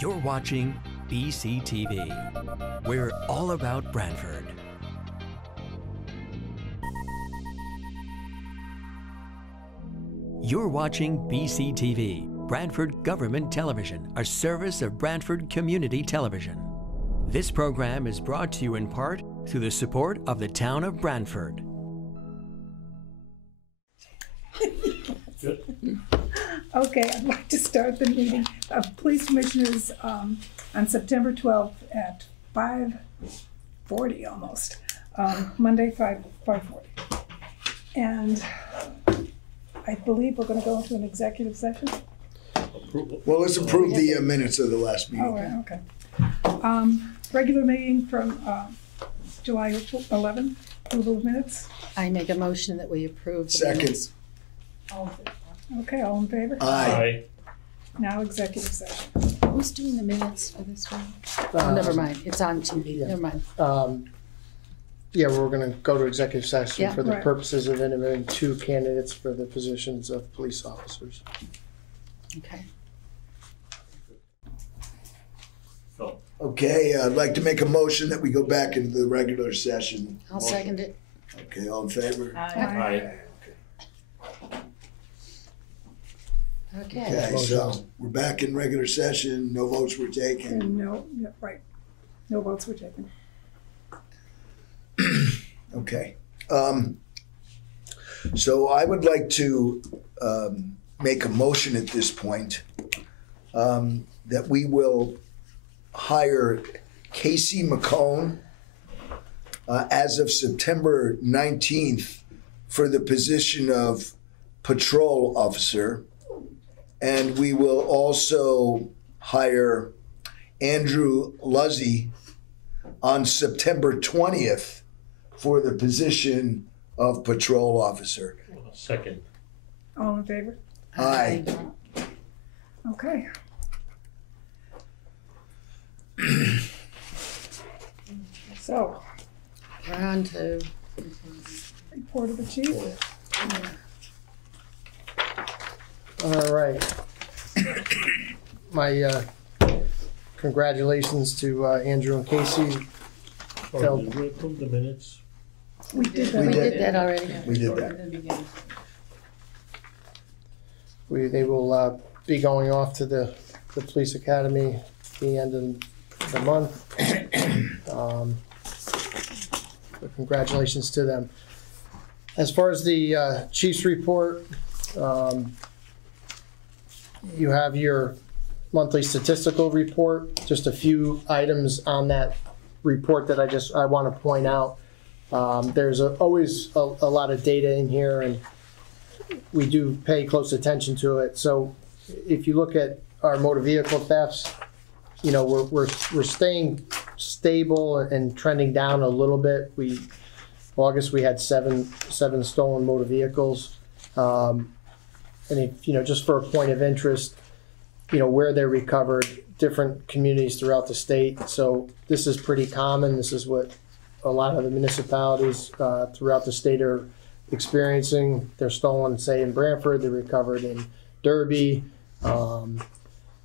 You're watching BCTV. We're all about Branford. You're watching BCTV, Branford Government Television, a service of Branford Community Television. This program is brought to you in part through the support of the town of Branford. Okay, I'd like to start the meeting of Police Commissioners on September 12th at 5:40 almost, Monday 5:40. And I believe we're going to go into an executive session. Well, let's approve the minutes of the last meeting. Oh, right, okay. Regular meeting from July 11th, approval of minutes. I make a motion that we approve the Second. minutes. Okay, all in favor? Aye. Now executive session. Who's doing the minutes for this one? Oh, never mind, it's on TV, yeah. never mind. Yeah, we're going to go to executive session Yeah. for the Right. purposes of interviewing 2 candidates for the positions of police officers. Okay. Okay, I'd like to make a motion that we go back into the regular session. I'll second it. Okay, all in favor? Aye. Okay. Okay, so we're back in regular session, no votes were taken. And no, right, no votes were taken. Okay. So I would like to make a motion at this point that we will hire Casey McCone as of September 19th for the position of patrol officer. And we will also hire Andrew Luzzy on September 20th for the position of patrol officer. Second. All in favor? Aye. Okay. So, We're on to, report of the chief. All right. My congratulations to Andrew and Casey. Oh, did we approve the minutes? We did We we that. did. did that already. We did that. They will be going off to the police academy at the end of the month. So congratulations to them. As far as the chief's report, you have your monthly statistical report. Just a few items on that report that I want to point out. There's always a lot of data in here, and we do pay close attention to it. So if you look at our motor vehicle thefts, you know, we're staying stable and trending down a little bit. August we had seven stolen motor vehicles. And if, you know, just for a point of interest, you know, where they're recovered, different communities throughout the state. So this is pretty common. This is what a lot of the municipalities throughout the state are experiencing. They're stolen, say, in Branford, they're recovered in Derby.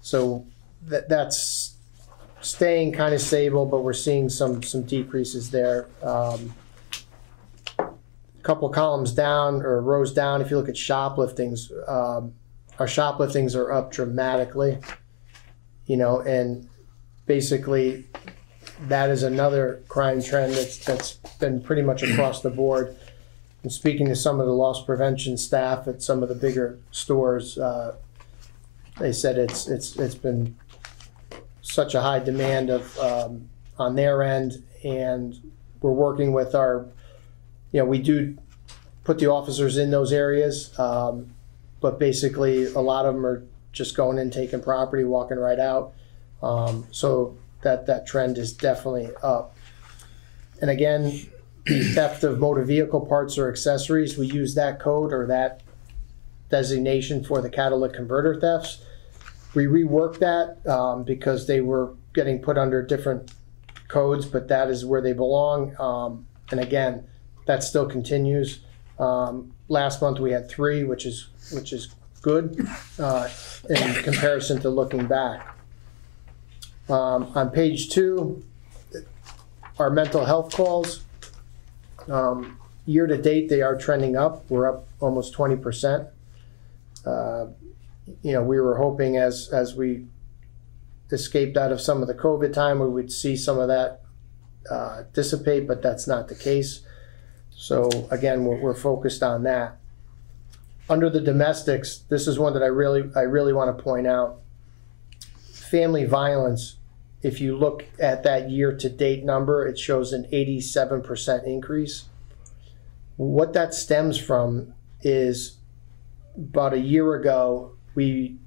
So that's staying kind of stable, but we're seeing some decreases there. Couple columns down or rows down, if you look at shopliftings, our shopliftings are up dramatically, you know, and basically that is another crime trend that's been pretty much across the board. And speaking to some of the loss prevention staff at some of the bigger stores, they said it's been such a high demand of on their end, and we're working with our, you know, we do put the officers in those areas, but basically a lot of them are just going in, taking property, walking right out. So that trend is definitely up. And again, the theft of motor vehicle parts or accessories, we use that code or that designation for the catalytic converter thefts. We reworked that because they were getting put under different codes, but that is where they belong. And again, that still continues. Last month we had 3, which is good in comparison to looking back. On page 2, our mental health calls. Year to date, they are trending up. We're up almost 20%. We were hoping as we escaped out of some of the COVID time, we would see some of that dissipate, but that's not the case. So again, we're focused on that. Under the domestics, this is one that I really want to point out. Family violence, if you look at that year-to-date number, it shows an 87% increase. What that stems from is about a year ago, we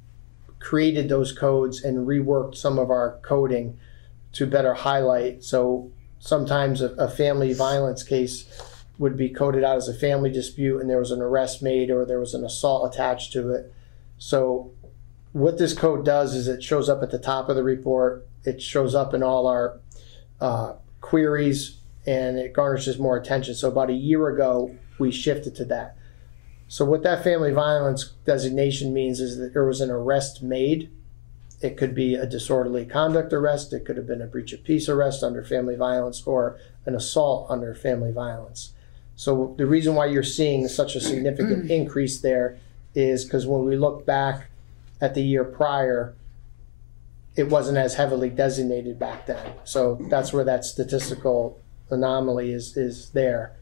created those codes and reworked some of our coding to better highlight. So sometimes a family violence case would be coded out as a family dispute and there was an arrest made or there was an assault attached to it. So what this code does is it shows up at the top of the report. It shows up in all our queries and it garnishes more attention. So about a year ago, we shifted to that. So what that family violence designation means is that there was an arrest made. It could be a disorderly conduct arrest. It could have been a breach of peace arrest under family violence or an assault under family violence. So the reason why you're seeing such a significant increase there is because when we look back at the year prior, it wasn't as heavily designated back then. So that's where that statistical anomaly is there.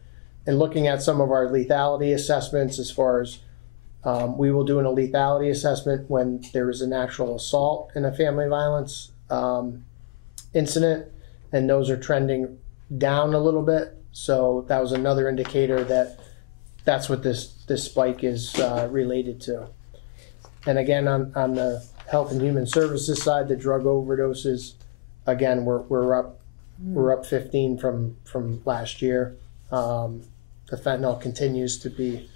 And looking at some of our lethality assessments as far as we will do a lethality assessment when there is an actual assault in a family violence incident, and those are trending down a little bit. So that was another indicator that that's what this spike is related to. And again, on the Health and Human Services side, the drug overdoses, again, we're up 15 from last year. The fentanyl continues to be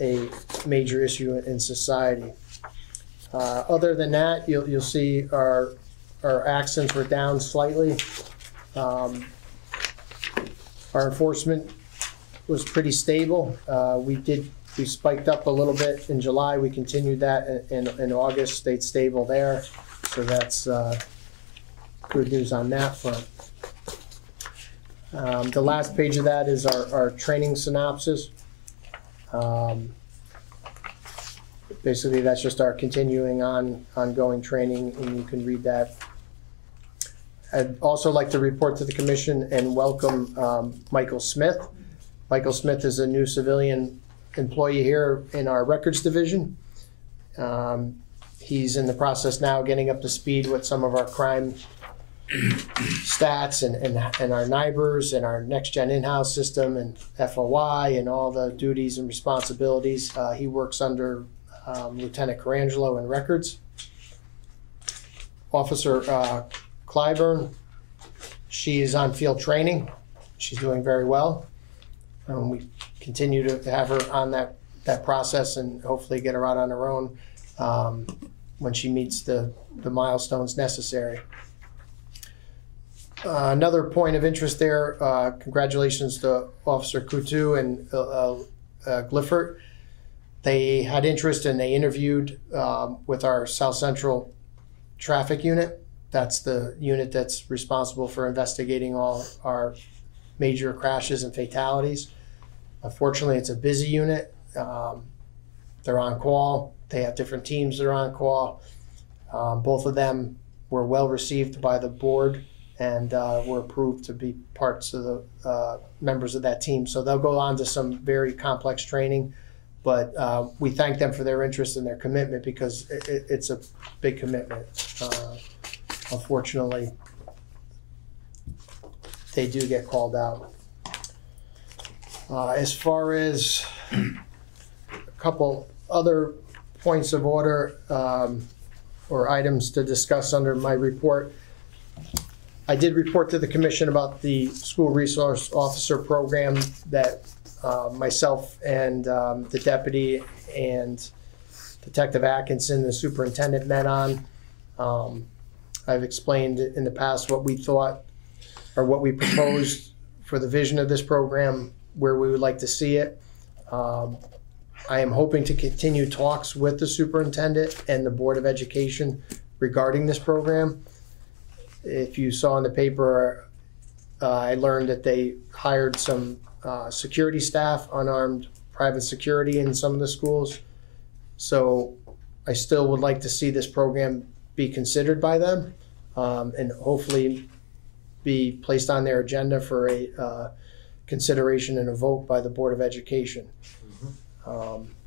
a major issue in society. Other than that, you'll see our accidents were down slightly. Our enforcement was pretty stable. We spiked up a little bit in July. We continued that in August, stayed stable there. So that's good news on that front. The last page of that is our training synopsis. Basically, that's just our continuing ongoing training, and you can read that. I'd also like to report to the commission and welcome Michael Smith. Michael Smith is a new civilian employee here in our records division. He's in the process now getting up to speed with some of our crime stats and our NIBRs and our next-gen in-house system and FOI and all the duties and responsibilities. He works under Lieutenant Carangelo in records. Officer Clyburn, she is on field training. She's doing very well. We continue to have her on that process and hopefully get her out on her own when she meets the milestones necessary. Another point of interest there, congratulations to Officer Coutu and Glifford. They had interest and they interviewed with our South Central Traffic Unit. That's the unit that's responsible for investigating all our major crashes and fatalities. Unfortunately, it's a busy unit. They're on call. They have different teams that are on call. Both of them were well received by the board and were approved to be parts of the members of that team. So they'll go on to some very complex training, but we thank them for their interest and their commitment because it's a big commitment. Unfortunately, they do get called out. As far as a couple other points of order or items to discuss under my report, I did report to the commission about the school resource officer program that myself and the deputy and Detective Atkinson, the superintendent, met on. I've explained in the past what we thought or what we proposed for the vision of this program, where we would like to see it. I am hoping to continue talks with the superintendent and the Board of Education regarding this program. If you saw in the paper, I learned that they hired some security staff, unarmed private security in some of the schools. So I still would like to see this program be considered by them, and hopefully be placed on their agenda for a consideration and a vote by the Board of Education.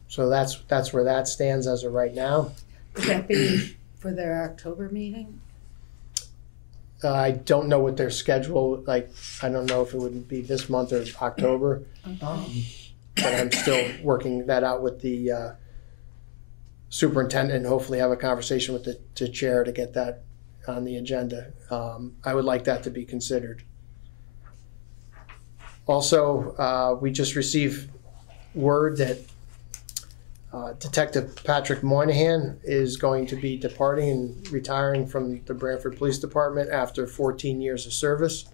So that's where that stands as of right now. Would that be for their October meeting? I don't know what their schedule, like, I don't know if it would be this month or October. But I'm still working that out with the superintendent and hopefully have a conversation with the chair to get that on the agenda. I would like that to be considered. Also, we just received word that Detective Patrick Moynihan is going to be departing and retiring from the Branford Police Department after 14 years of service.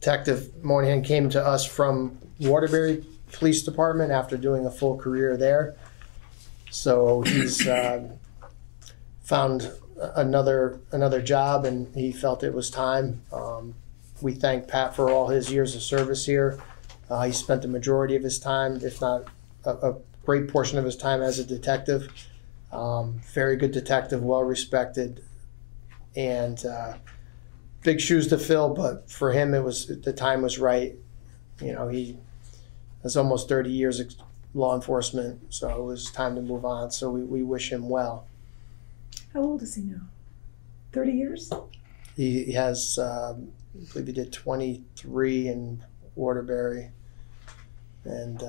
Detective Moynihan came to us from Waterbury Police Department after doing a full career there. So he's found another job, and he felt it was time. We thank Pat for all his years of service here. He spent the majority of his time, if not a great portion of his time, as a detective. Very good detective, well respected, and big shoes to fill, but for him the time was right. You know, he has almost 30 years of law enforcement, so it was time to move on. So we wish him well. How old is he now? 30 years? He has, I believe he did 23 in Waterbury and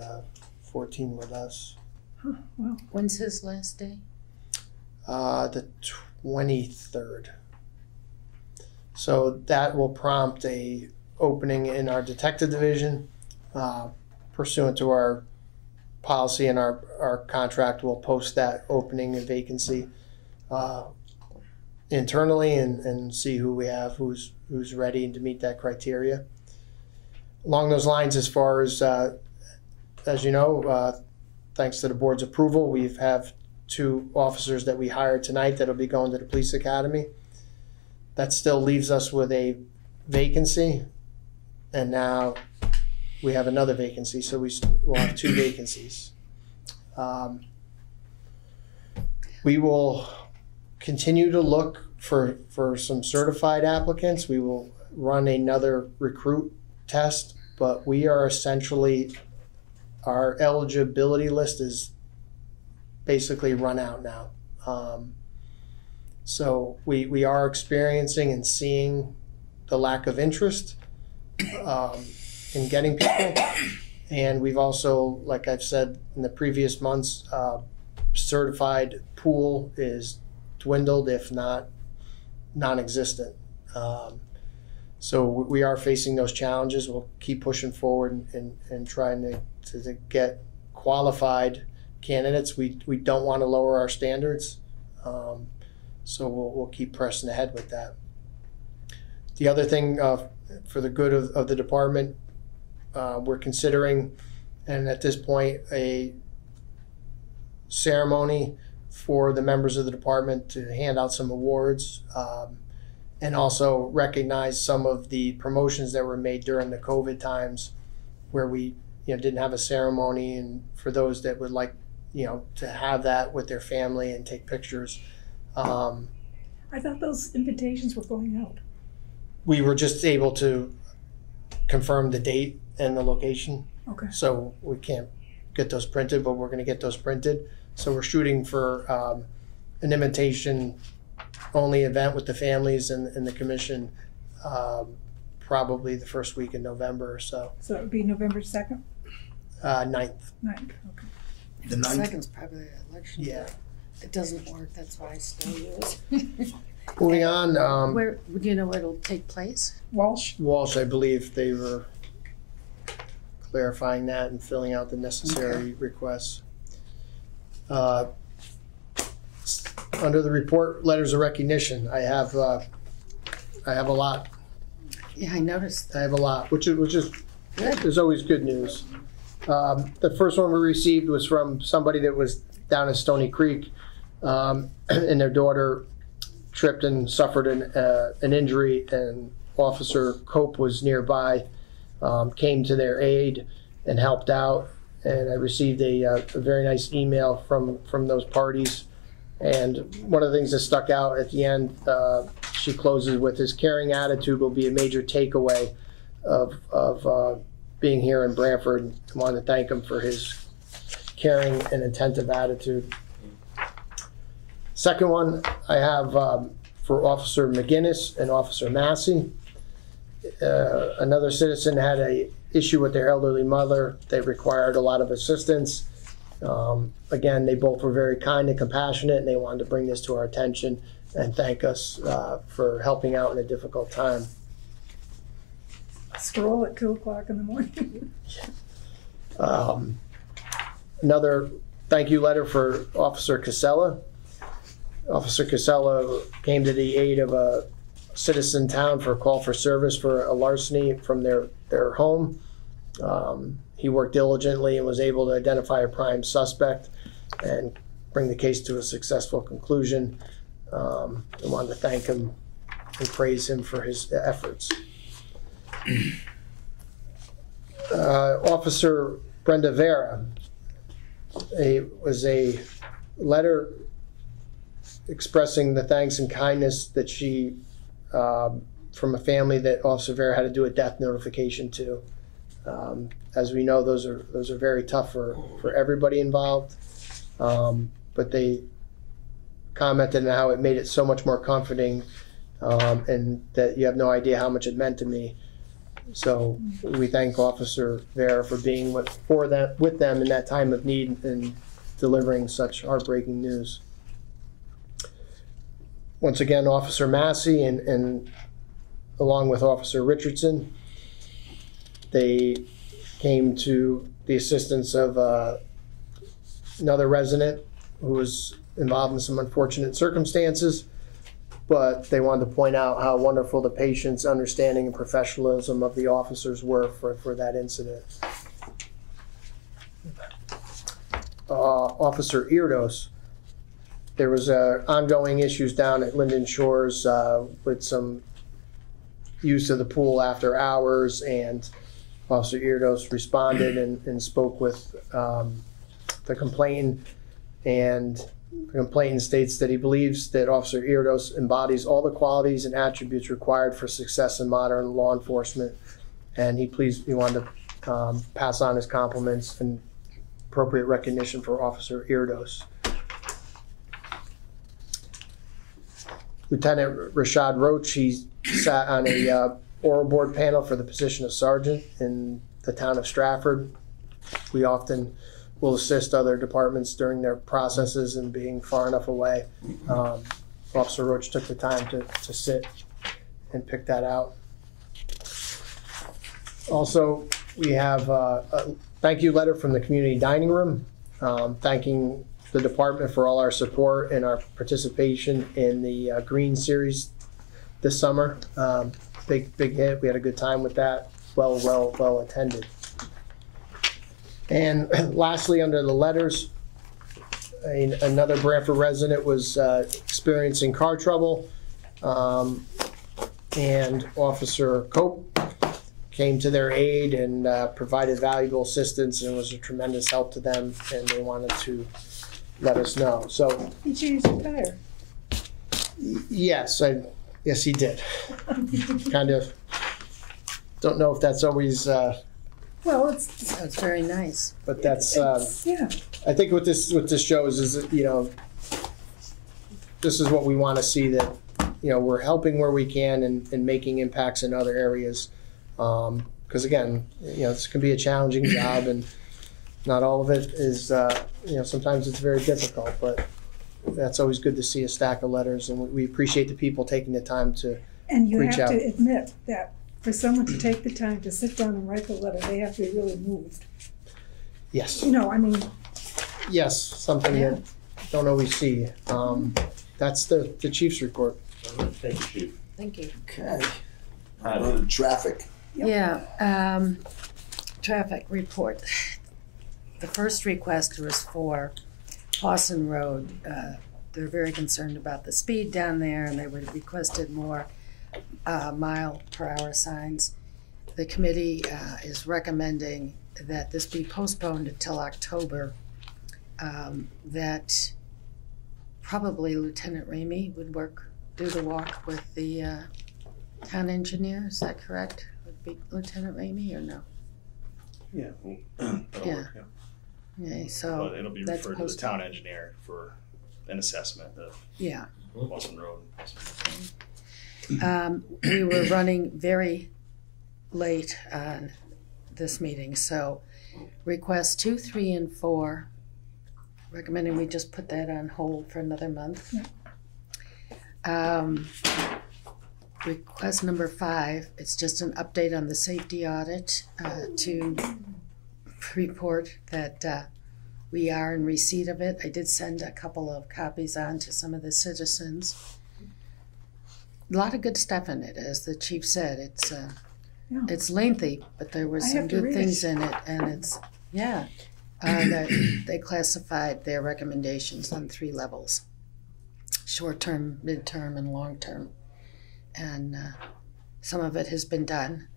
14 with us. Huh, wow. When's his last day? The 23rd. So that will prompt a opening in our detective division. Pursuant to our policy and our contract, we'll post that opening and vacancy internally and see who we have, who's ready to meet that criteria. Along those lines, as far as you know, thanks to the board's approval, we have 2 officers that we hired tonight that'll be going to the police academy. That still leaves us with a vacancy, and now we have another vacancy, so we'll have 2 vacancies. We will continue to look for some certified applicants. We will run another recruit test, but we are essentially, our eligibility list is basically run out now. So we are experiencing and seeing the lack of interest in getting people. And we've also, like I've said in the previous months, certified pool is dwindled, if not non-existent. So we are facing those challenges. We'll keep pushing forward and trying to get qualified candidates. We don't want to lower our standards. So we'll keep pressing ahead with that. The other thing, for the good of the department, we're considering, and at this point, a ceremony for the members of the department to hand out some awards, and also recognize some of the promotions that were made during the COVID times where we didn't have a ceremony, and for those that would like to have that with their family and take pictures. I thought those invitations were going out. We were just able to confirm the date and the location. Okay. So we can't get those printed, but we're going to get those printed. So we're shooting for an invitation only event with the families and the commission, probably the first week in November or so. So it would be November 2nd? 9th. 9th, okay. The 9th? Second's probably the election. Yeah. It doesn't work, that's why I still use. Moving on. Where, do you know where it'll take place? Walsh? Walsh, I believe they were clarifying that and filling out the necessary requests. Under the report, letters of recognition, I have a lot. Yeah, I noticed. I have a lot, which is Good. is always good news. The first one we received was from somebody that was down in Stony Creek, and their daughter tripped and suffered an injury, and Officer Cope was nearby, came to their aid and helped out. And I received a very nice email from those parties. And one of the things that stuck out at the end, she closes with, his caring attitude will be a major takeaway of being here in Branford. I want to thank him for his caring and attentive attitude. Second one I have for Officer McGinnis and Officer Massey. Another citizen had a issue with their elderly mother. They required a lot of assistance. Again, they both were very kind and compassionate, and they wanted to bring this to our attention and thank us for helping out in a difficult time. Stroll at 2 o'clock in the morning. Another thank you letter for Officer Casella. Officer Casella came to the aid of a citizen town for a call for service for a larceny from their home. He worked diligently and was able to identify a prime suspect and bring the case to a successful conclusion. I wanted to thank him and praise him for his efforts. Officer Brenda Vera, it was a letter expressing the thanks and kindness that she, from a family that Officer Vera had to do a death notification to. As we know, those are very tough for everybody involved. But they commented on how it made it so much more comforting, and that you have no idea how much it meant to me. So we thank Officer Vera for being with them in that time of need and delivering such heartbreaking news. Once again, Officer Massey and along with Officer Richardson, they came to the assistance of another resident who was involved in some unfortunate circumstances, but they wanted to point out how wonderful the patience, understanding, and professionalism of the officers were for that incident. Officer Irdos, there was ongoing issues down at Linden Shores with some use of the pool after hours, and Officer Irdos responded and spoke with the complainant, and the complainant states that he believes that Officer Irdos embodies all the qualities and attributes required for success in modern law enforcement, and he wanted to pass on his compliments and appropriate recognition for Officer Irdos. Lieutenant Rashad Roach, he sat on a oral board panel for the position of sergeant in the town of Stratford. We often will assist other departments during their processes and being far enough away. Officer Roach took the time to sit and pick that out. Also, we have a thank you letter from the community dining room, thanking the department for all our support and our participation in the Green Series this summer. Big hit. We had a good time with that. Well attended. And lastly, under the letters, another Branford resident was experiencing car trouble, and Officer Cope came to their aid and provided valuable assistance and was a tremendous help to them, and they wanted to let us know. So He changed the tire. yes, he did. Kind of don't know if that's always, Well, it's very nice. but that's. yeah. I think what this shows is that, this is what we want to see, that we're helping where we can and making impacts in other areas. Because again, this can be a challenging job, and not all of it is. Sometimes it's very difficult, but that's always good to see a stack of letters, and we appreciate the people taking the time to And you reach have out. to admit that for someone to take the time to sit down and write the letter, they have to be really moved. Yes. Yes, something Yeah. that don't always see. That's the chief's report. Thank you, Chief. Thank you. Okay. On to traffic. Yep. Yeah, traffic report. The first request was for Pawson Road, they're very concerned about the speed down there, and they would requested more mile per hour signs. The committee is recommending that this be postponed until October. That probably Lieutenant Ramey would do the walk with the town engineer. Is that correct? Would be Lieutenant Ramey or no? Yeah. Yeah. Okay, so But it'll be that's referred to the posted. town engineer for an assessment of Yeah. Wilson Road. We were running very late on this meeting, so requests 2, 3, and 4, recommending we just put that on hold for another month. Request number 5, it's just an update on the safety audit to report that we are in receipt of it. I did send a couple of copies on to some of the citizens. A lot of good stuff in it, as the chief said. It's lengthy, but there were I some have to good read things it. in it, and they classified their recommendations on 3 levels: short-term, mid-term, and long-term. And some of it has been done.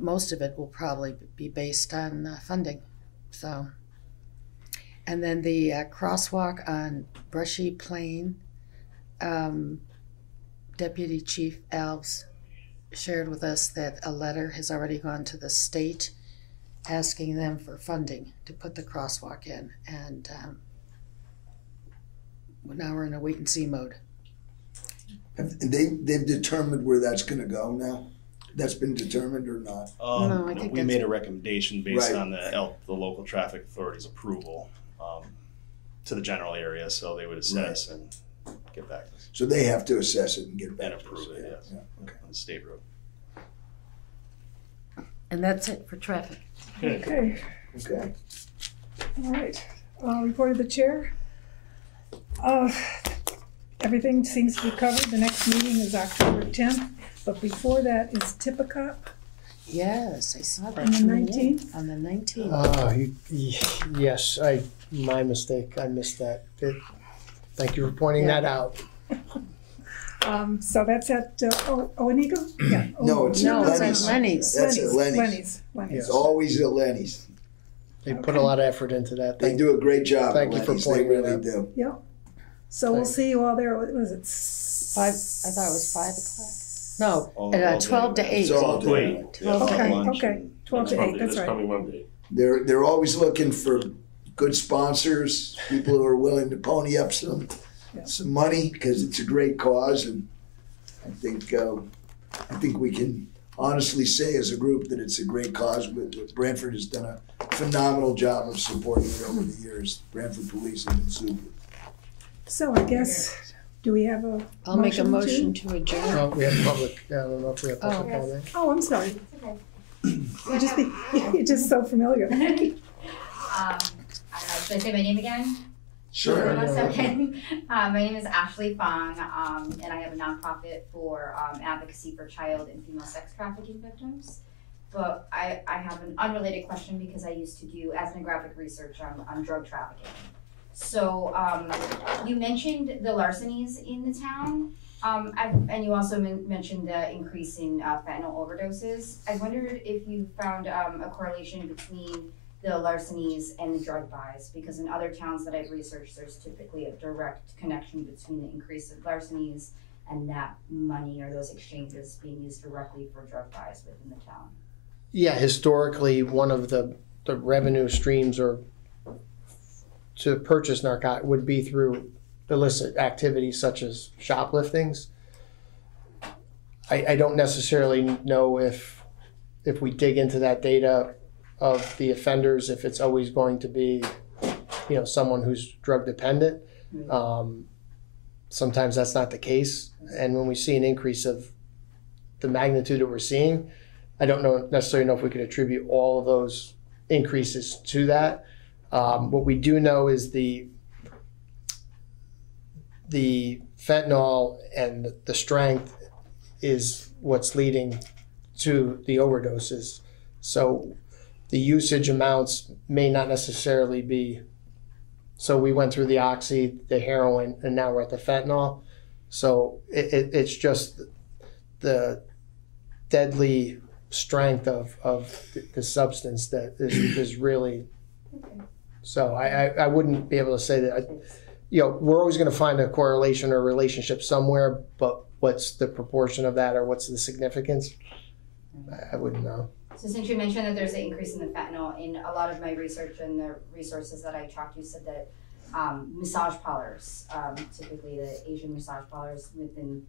Most of it will probably be based on funding. So, and then the crosswalk on Brushy Plain, Deputy Chief Alves shared with us that a letter has already gone to the state asking them for funding to put the crosswalk in, and now we're in a wait-and-see mode. They've determined where that's gonna go now? That's been determined or not? No, I think We that's- made a recommendation based Right. on the local traffic authority's approval to the general area, so they would assess and get back to us So they have to assess it and get back and to approve us. it, yes, Yeah, okay. on the state road. And that's it for traffic. Okay, Okay. all right. Report of the chair. Everything seems to be covered. The next meeting is October 10th, but before that is Tippecop. Yes, I saw that. On the coming in. 19th? On the 19th. Yes, my mistake, I missed that. Thank you for pointing that out. So that's at Onigo? Yeah. No, it's No, at it's at Lenny's. That's at Lenny's. It's always at Lenny's. They put a lot of effort into that. They do a great job at Thank you for Lenny's. They pointing that really out. do. Yep. So we'll Thanks. see you all there. What was it? 5, I thought it was 5 o'clock. No, All 12 to day. 8. It's all day. Wait. 12 to Okay, 8. okay. 12 to 8, that's right. Coming Monday. They're always looking for good sponsors, people who are willing to pony up some money, because it's a great cause, and I think we can honestly say as a group that it's a great cause. Branford has done a phenomenal job of supporting it over the years. Branford Police have been super. So I guess, do we have a I'll make a motion to? to adjourn. Oh, we have public, I don't know if we have public Oh. comment. Oh, I'm sorry. You're just so familiar. I don't know, should I say my name again? Sure. Okay. My name is Ashley Fong, and I have a nonprofit for advocacy for child and female sex trafficking victims. But I have an unrelated question because I used to do ethnographic research on drug trafficking. So you mentioned the larcenies in the town, and you also mentioned the increase in fentanyl overdoses. I wondered if you found a correlation between the larcenies and the drug buys, because in other towns that I've researched, there's typically a direct connection between the increase of larcenies and that money or those exchanges being used directly for drug buys within the town. Yeah, historically, one of the revenue streams or to purchase narcotics would be through illicit activities such as shopliftings. I don't necessarily know if we dig into that data of the offenders, if it's always going to be, someone who's drug dependent. Sometimes that's not the case. And when we see an increase of the magnitude that we're seeing, I don't necessarily know if we could attribute all of those increases to that. What we do know is the fentanyl and the strength is what's leading to the overdoses. So the usage amounts may not necessarily be So we went through the oxy, the heroin, and now we're at the fentanyl. So it's just the deadly strength of the substance that is really. So I wouldn't be able to say that. We're always going to find a correlation or relationship somewhere, but what's the proportion of that or what's the significance? I wouldn't know. So since you mentioned that there's an increase in the fentanyl, in a lot of my research and the resources that I talked to said that massage parlors, typically the Asian massage parlors within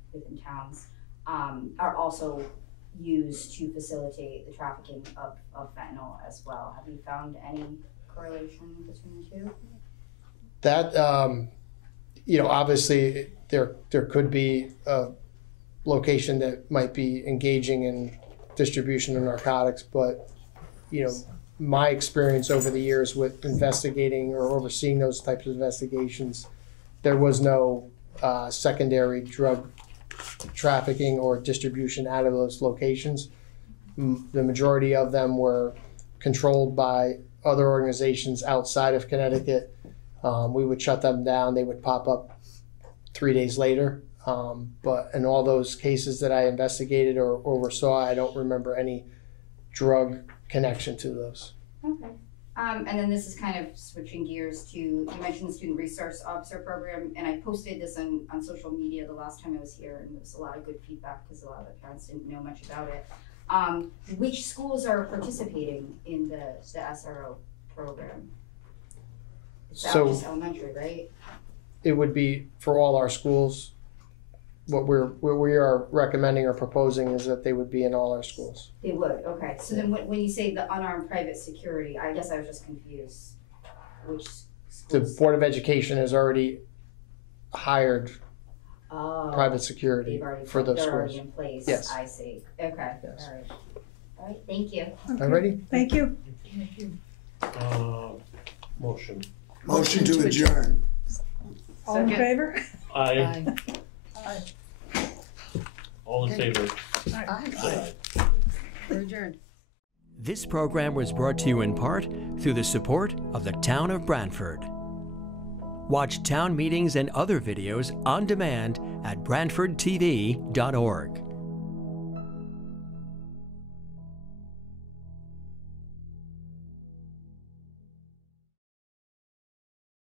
towns, are also used to facilitate the trafficking of fentanyl as well. Have you found any correlation between the two? That, obviously there could be a location that might be engaging in distribution of narcotics, but, my experience over the years with investigating or overseeing those types of investigations, there was no secondary drug trafficking or distribution out of those locations. The majority of them were controlled by other organizations outside of Connecticut. We would shut them down. They would pop up 3 days later. But in all those cases that I investigated or oversaw, I don't remember any drug connection to those. Okay. And then this is kind of switching gears to, you mentioned the Student Resource Officer Program, and I posted this on social media the last time I was here, and there was a lot of good feedback because a lot of the parents didn't know much about it. Which schools are participating in the SRO program? It's just elementary, right? It would be for all our schools. What we are recommending or proposing is that they would be in all our schools. They would, okay. So then when you say the unarmed private security, I guess I was just confused. Which schools? The Board of Education has already hired private security for those they're schools. already in place. Yes. I see. Okay. Yes. All right. Thank you. All righty? Thank you. Motion. Motion to adjourn. All in favor? Aye. All in favor? Aye. We're adjourned. This program was brought to you in part through the support of the Town of Branford. Watch town meetings and other videos on demand at BranfordTV.org.